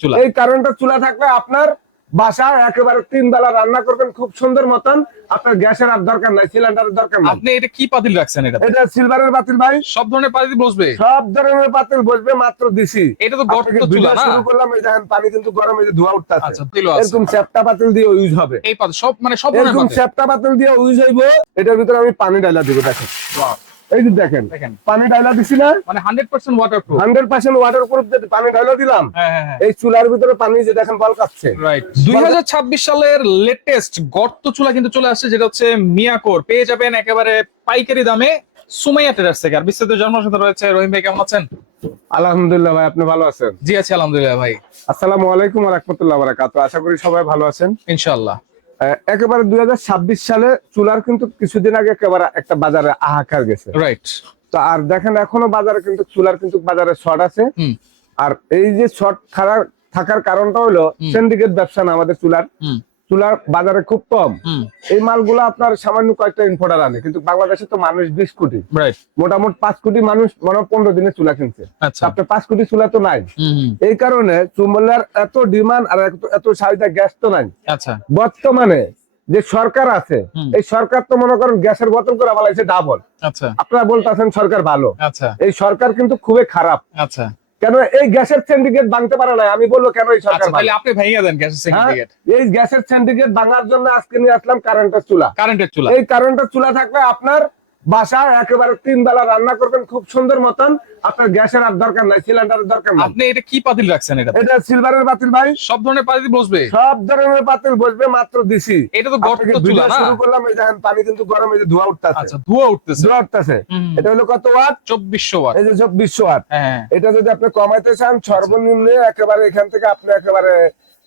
চুলা। এই কারেন্টের চুলা থাকলে আপনার বাসায় একেবারে 3 বেলা রান্না করবেন খুব সুন্দর মতন। আপনার গ্যাসের আর দরকার নাই, সিলিন্ডারের দরকার নাই। আপনি এটা কি পাতিল রাখছেন? এটা সিলভারের পাতিল ভাই। সব ধরনের পাতিল বসবে? সব ধরনের পাতিল বসবে, মাত্র দিছি। এটা তো গর্ত চুলা ভিডিও না? শুরু করলাম, এই দেখেন পানি কিন্তু গরম, এই যে ধোঁয়া উঠতেছে। আচ্ছা, তিলও আছে। এরকম চ্যাপ্টা পাতিল দিয়ে ইউজ হবে। এই পাতিল সব সব ধরনের এরকম পাতিল। চ্যাপ্টা পাতিল দিয়ে ইউজ হইব। এটার ভিতরে আমি পানি ডালা দিব, দেখেন। Wow, এই যে দেখেন দেখেন। পানি ডালা দিছি না, 100% ওয়াটারপ্রুফ। 100% ওয়াটার প্রুফ দিয়ে পানি ডালা দিলাম। হ্যাঁ হ্যাঁ হ্যাঁ, এই চুলার ভিতরে পানি যে দেখেন বলকাচ্ছে। রাইট। 2026 সালের লেটেস্ট গর্ত চুলা কিন্তু চলে আসছে, যেটা হচ্ছে মিয়াকোর। পেয়ে যাবেন একেবারে পাইকারি দামে সুমাইয়া ট্রেডার্স থেকে। আর বিস্তারিত জানার সাথে রয়েছে রহিম ভাই। কেমন আছেন? আলহামদুলিল্লাহ ভাই, আপনি ভালো আছেন? জি আছি আলহামদুলিল্লাহ ভাই। আসসালামু আলাইকুম ওয়া রাহমাতুল্লাহি ওয়া বারাকাতুহু। আশা করি সবাই ভালো আছেন ইনশাআল্লাহ। একেবারে 2026 সালে চুলার কিন্তু কিছুদিন আগে একেবারে একটা বাজারে হাহাকার গেছে। রাইট। তো আর দেখেন এখনো বাজারে কিন্তু চুলার কিন্তু বাজারে শর্ট আছে। হুম আর এই যে শর্ট থাকার কারণটা হলো সিন্ডিকেট ব্যবসা না আমাদের চুলার। হুম চুলার বাজারে খুব কম। হুম, এই মালগুলো আপনার সামান্য কয়েকটা ইম্পোর্টার আনে, কিন্তু বাংলাদেশে তো মানুষ 20 কোটি, রাইট। মোটামুটি 5 কোটি মানুষ মনে 15 দিনে চুলা কিনছে। আচ্ছা। আপনার 5 কোটি চুলা তো নাই। হুম হুম, এই কারণে চুলার এত ডিমান্ড আর এত চাহিদা, গ্যাস তো নাই। আচ্ছা বর্তমানে যে সরকার আছে, হুম, এই সরকার তো মনে করেন গ্যাসের বোতল করে বলাইছে ডাবল। আচ্ছা আপনারা বলতেছেন সরকার ভালো, আচ্ছা এই সরকার কিন্তু খুবই খারাপ। আচ্ছা কেন এই গ্যাসের সিন্ডিকেট ভাঙতে পারে না? আমি বলবো কেন এই সরকার আচ্ছা, তাহলে ভালো? আপনি ভেঙে দেন গ্যাসের হ্যাঁ, সার্টিফিকেট। এই গ্যাসের সিন্ডিকেট ভাঙার জন্য আজকে নিয়ে আসলাম কারেন্টের চুলা। কারেন্টের চুলা। এই কারেন্টের চুলা থাকলে আপনার বাসায় একেবারে 3 বেলা রান্না করবেন খুব সুন্দর মতন। আপনার গ্যাসের আর দরকার নাই, সিলিন্ডারের দরকার নাই। আপনি এটা কি পাতিল রাখছেন? এটা সিলভারের পাতিল ভাই। সব ধরনের পাতিল বসবে? সব ধরনের পাতিল বসবে, মাত্র দিছি। এটা তো গর্ত আপনাকে চুলা ভিডিও না? শুরু করলাম, এই দেখেন পানি কিন্তু গরম, এই যে ধোঁয়া উঠতেছে। আচ্ছা, ধোঁয়া উঠতেছে। ধোঁয়া উঠতেছে। হুম, এটা হলো কত ওয়াট? 2400 ওয়াট। এই যে 2400 ওয়াট। হ্যাঁ এটা যদি আপনি কমাইতে চান সর্বনিম্ন একেবারে এখান থেকে আপনি একেবারে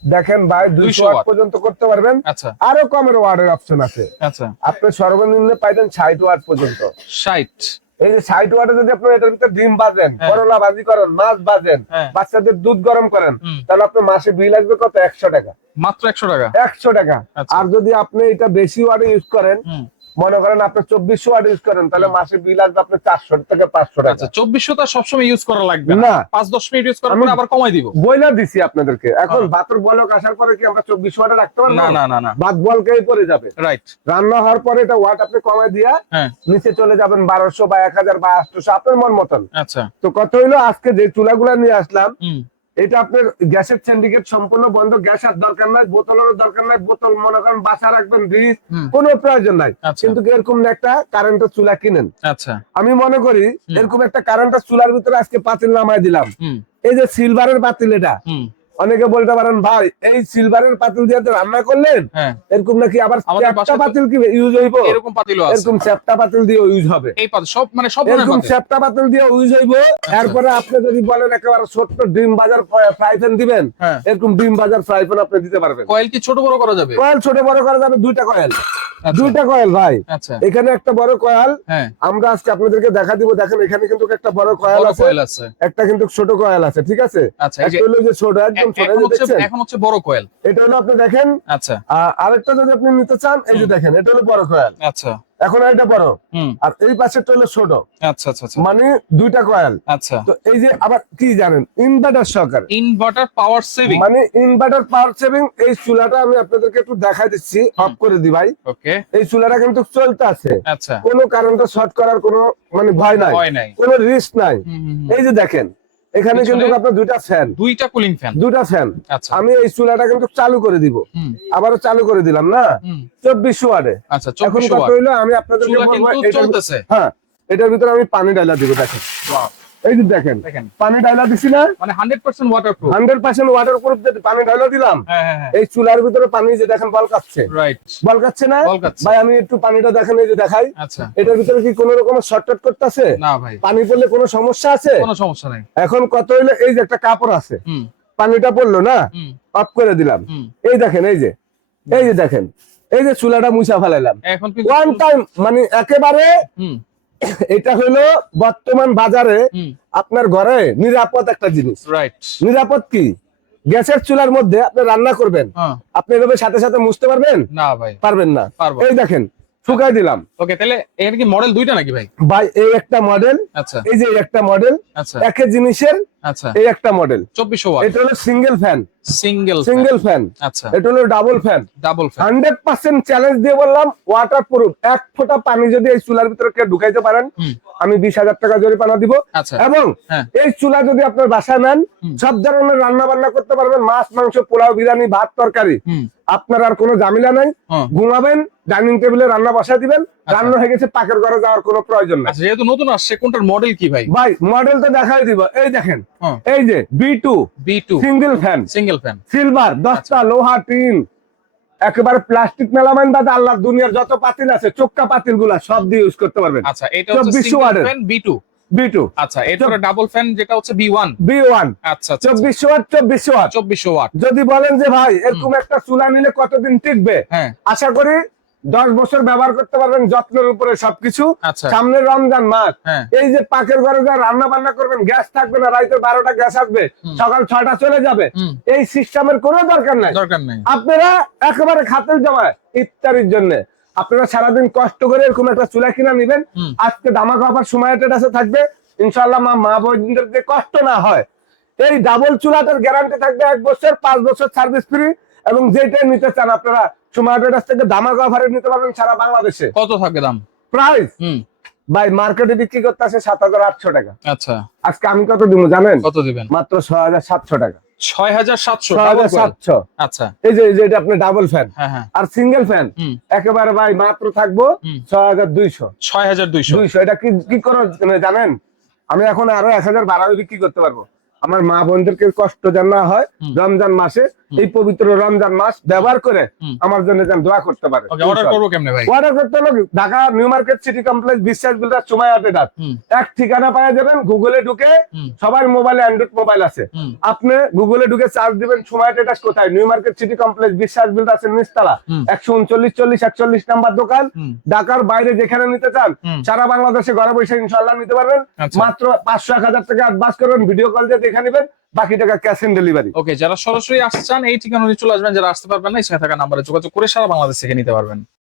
দেখেন ভাই 200 ওয়াট পর্যন্ত করতে পারবেন। আচ্ছা আরো কমের ওয়াটের অপশন আছে। আচ্ছা, আপনি সর্বনিম্ন পাইতেন 60 ওয়াট পর্যন্ত। 60। এই যে 60 ওয়াটে যদি আপনি এটার ভিতরে ডিম বাজেন, হ্যাঁ। করলা ভাজি করেন, মাছ বাজেন, হ্যাঁ। বাচ্চাদের দুধ গরম করেন, হুম, তাহলে আপনার মাসে বিল আসবে কত? 100 টাকা। মাত্র 100 টাকা। 100 টাকা। আচ্ছা। আর যদি আপনি এটা বেশি ওয়াটে ইউজ করেন, হুম, মনে করেন আপনি 2400 ওয়াট ইউজ করেন, তাহলে মাসে বিল আসবে আপনার 400 থেকে 500 টাকা। আচ্ছা, 2400 টা সবসময় ইউজ করা লাগবে না, না। 5-10 মিনিট ইউজ করার আমি পর আবার কমাই দিব। বয়লার দিছি আপনাদেরকে। এখন হ্যাঁ। ভাতের বলক আসার পরে কি আমরা 2400 ওয়াটে রাখতে পারবো? না না না না, ভাত বলকেই পড়ে যাবে। রাইট। রান্না হওয়ার পরে এটা ওয়াট আপনি কমাই দিয়া হ্যাঁ, নিচে চলে যাবেন 1200 বা 1000 বা 800, আপনার মন মতন। আচ্ছা। তো কত হইলো আজকে যে চুলাগুলা নিয়ে আসলাম, হুম, এটা আপনার গ্যাসের সিন্ডিকেট সম্পূর্ণ বন্ধ। গ্যাস আর দরকার নাই, বোতলেরও দরকার নাই। বোতল মনে করেন বাসা রাখবেন, ফ্রিজ, হুম, কোনো প্রয়োজন নাই। আচ্ছা। কিন্তু এরকম একটা কারেন্টের চুলা কিনেন। আচ্ছা। আমি মনে করি এরকম একটা কারেন্টের চুলার ভিতরে আজকে পাতিল নামাই দিলাম। হুম এই যে সিলভারের পাতিল, এটা হুম, অনেকে বলতে পারেন ভাই এই সিলভারের পাতিল দিয়ে তো রান্না করলেন, হ্যাঁ, এরকম নাকি আবার আমাদের চ্যাপ্টা বাসায় তো পাতিল কি ইউজ হইব? এরকম পাতিলও আছে। এরকম চ্যাপ্টা পাতিল দিয়ে ইউজ হবে। এই পাতিল সব সব ধরনের এরকম পাতিল। চ্যাপ্টা পাতিল দিয়ে ইউজ হইব। এরপরে আপনি যদি বলেন একেবারে ছোট্ট ডিম বাজার ফ্রাই প্যান দিবেন, হ্যাঁ। এরকম ডিম বাজার ফ্রাই প্যান আপনি দিতে পারবেন। কয়েল কি ছোট বড় করা যাবে? কয়েল ছোট বড় করা যাবে, দুইটা কয়েল। আচ্ছা। দুইটা কয়েল ভাই। আচ্ছা, এখানে একটা বড় কয়েল হ্যাঁ, আমরা আজকে আপনাদেরকে দেখা দিব। দেখেন এখানে কিন্তু একটা বড় কয়েল বড় আছে, কয়েল আছে। একটা কিন্তু ছোট কয়েল আছে, ঠিক আছে? আচ্ছা, এই যে একটা হলো যে ছোট, একদম ছোট, এই যে দেখছেন? এখন হচ্ছে বড় কয়েল। এটা হলো আপনি দেখেন। আচ্ছা আরেকটা যদি আপনি নিতে চান, এই যে দেখেন এটা হলো বড় কয়েল। আচ্ছা। এখন এটা বড়, হুম, আর এই পাশেরটা হলো ছোট, আচ্ছা আচ্ছা আচ্ছা মানে দুইটা কয়েল। আচ্ছা। তো এই যে আবার কি জানেন, ইনভার্টার সহকারে, ইনভার্টার পাওয়ার সেভিং। মানে ইনভার্টার পাওয়ার সেভিং। এই চুলাটা আমি আপনাদেরকে একটু দেখাই দিচ্ছি, অফ করে দি ভাই। ওকে। এই চুলাটা কিন্তু চলতে আছে, আচ্ছা, কোনো কারেন্টে শর্ট করার কোনো মানে ভয় নাই, ভয় নাই। কোনো রিস্ক নাই। হুম, হুম, হুম। এই যে দেখেন এখানে পিছনে কিন্তু আপনার দুইটা ফ্যান, দুইটা কুলিং ফ্যান। দুটা ফ্যান। আচ্ছা। আমি এই চুলাটা কিন্তু চালু করে দিব, হুম আবারও চালু করে দিলাম না, হুম, 2400 ওয়াটে। আচ্ছা, এখন 2400 কত ওয়াট। হইলো আমি আপনাদেরকে চুলা বলবো, কিন্তু চলতেছে। হ্যাঁ এটার ভিতরে আমি পানি ডালা দিব। দেখেন Wow, এই যে দেখেন দেখেন পানি ডালা দিছি না, 100% ওয়াটারপ্রুফ। 100% ওয়াটার প্রুফ দিয়ে পানি ঢালা দিলাম। হ্যাঁ হ্যাঁ হ্যাঁ, এই চুলার ভিতরে পানি যে দেখেন বলকাচ্ছে, রাইট। বলকাচ্ছে না বলকাচ্ছে। ভাই? আমি একটু পানিটা দেখেন, এই যে দেখাই। আচ্ছা। এটার ভিতরে কি কোনো রকম শর্টকাট করতেছে? না ভাই, পানি পড়লে কোনো সমস্যা আছে? কোনো সমস্যা নাই। এখন কত হইলো, এই যে একটা কাপড় আছে, হুম পানিটা পড়লো না, হুম অফ করে দিলাম। হুম, এই দেখেন, এই যে দেখেন, এই যে চুলাটা মুছা ফেলাইলাম এখন কিন্তু ওয়ান টাইম, মানে একেবারে। হুম এটা হলো বর্তমান বাজারে হুম, আপনার ঘরে নিরাপদ একটা জিনিস। রাইট। নিরাপদ কি? গ্যাসের চুলার মধ্যে আপনি রান্না করবেন, হ্যাঁ, আপনি এভাবে সাথে সাথে মুছতে পারবেন? না ভাই, পারবেন না। পারবো। এই দেখেন শুকাই দিলাম। ওকে, তাহলে এখানে কি মডেল দুইটা নাকি ভাই? ভাই এই একটা মডেল, আচ্ছা এই যে একটা মডেল, আচ্ছা একই জিনিসের আচ্ছা। এই একটা মডেল। 2400 ওয়াট এটা হলো single fan, single single fan. আচ্ছা, এটা হলো double fan. Double fan. 100% challenge দিয়ে বললাম, ওয়াটার প্রুফ। এক ফোঁটা পানি যদি এই চুলার ভিতরে কেউ ঢুকাইতে পারেন, আমি 20,000 টাকা জরিমানা দিব। আচ্ছা, এবং হ্যাঁ। এই চুলা যদি আপনার বাসায় নেন, সব ধরনের রান্না বান্না করতে পারবেন, মাছ, মাংস, পোলাও, বিরিয়ানি, ভাত, তরকারি। আপনার আর কোনো ঝামেলা নাই। ঘুমাবেন, ডাইনিং টেবিলে রান্না বসা দিবেন, রান্না হয়ে গেছে, পাকের ঘরে যাওয়ার কোনো প্রয়োজন নাই। আচ্ছা, যেহেতু নতুন আসছে, কোনটার মডেল কি ভাই? ভাই মডেল তো দেখাই দিব, এই দেখেন, এই যে B2 single fan, single fan, silver, 10টা লোহা, টিন, একেবারে প্লাস্টিক মেলামাইন বাদ আল্লাহ দুনিয়ার যত পাতিল আছে, চোক্কা পাতিল গুলা সব দিয়ে ইউজ করতে পারবেন। আচ্ছা, এটা হচ্ছে 2400 সিঙ্গেল ওয়াটের ফ্যান B2। আচ্ছা, এরপরে ডাবল ফ্যান যেটা হচ্ছে B1। আচ্ছা, 2400 ওয়াট, 2400 ওয়াট। 2400 ওয়াট। যদি বলেন যে ভাই এরকম একটা চুলা নিলে কতদিন টিকবে, হ্যাঁ, আশা করি 10 বছর ব্যবহার করতে পারবেন, যত্নের উপরে সবকিছু। আচ্ছা, সামনে রমজান মাস, হ্যাঁ। এই যে পাকের ঘরে যা রান্না বান্না করবেন, গ্যাস থাকবে না, রাইতে 12টা গ্যাস আসবে, সকাল 6টা চলে যাবে, এই সিস্টেমের কোনো দরকার নাই। আপনারা একেবারে খাতের জমায় ইফতারির জন্য আপনারা সারাদিন কষ্ট করে এরকম একটা চুলা কিনা নিবেন। আজকে ধামাকা অফার সময় আছে থাকবে, ইনশাআল্লাহ মা বোনদের যে কষ্ট না হয়। এই ডাবল চুলাটার গ্যারান্টি থাকবে 1 বছর, 5 বছর সার্ভিস ফ্রি। এবং যেটাই নিতে চান আপনারা সুমার্টের কাছ থেকে ধামাকা অফারে নিতে পারবেন সারা বাংলাদেশে। কত থাকবে দাম? প্রাইস ভাই মার্কেটে বিক্রি করতে আছে 7,800 টাকা। আচ্ছা, আজকে আমি কত দিব জানেন? কত দিবেন? মাত্র 6,700 টাকা। 6,700? 6,700। আচ্ছা, এই যে এটা আপনি ডাবল ফ্যান। হ্যাঁ। আর সিঙ্গেল ফ্যান একেবারে ভাই মাত্র থাকবো 6,200। 6,200। এটা কি করে জানেন? আমি এখন আরো 1,000 বাড়াবে বিক্রি করতে পারবো। আমার মা বোনদেরকে কষ্ট যেন না হয়, রমজান মাসে, এই পবিত্র রমজান মাস ব্যবহার করে আমার জন্য যেন দোয়া করতে পারে। অর্ডার করবো কেমনে ভাই? অর্ডার করতে হলে Dhaka new market city complex, বিশ্বাস বিল্ডার, সুমাইয়া ট্রেডার্স। এক ঠিকানা পাওয়া যাবেন, গুগলে ঢুকে, সবার মোবাইলে অ্যান্ড্রয়েড মোবাইল আছে, আপনি গুগলে ঢুকে সার্চ দিবেন সুমাইয়া ট্রেডার্স কোথায়, নিউ মার্কেট সিটি কমপ্লেক্স, বিশ্বাস বিল্ডার্স এর নিচতলা, 139-40-41 নাম্বার দোকান। ঢাকার বাইরে যেখানে নিতে চান, সারা বাংলাদেশে ঘরে বসে ইনশাআল্লাহ নিতে পারবেন। মাত্র 500-1000 টাকা অ্যাডভান্স করবেন, ভিডিও কল দিয়ে দেখে নেবেন, বাকি টাকা ক্যাশ অন ডেলিভারি। ওকে, যারা সরাসরি আসতে চান এই ঠিকানা চলে আসবেন, যারা আসতে পারবেন না সেখানে থাকা নাম্বারে যোগাযোগ করে সারা বাংলাদেশ থেকে নিতে পারবেন।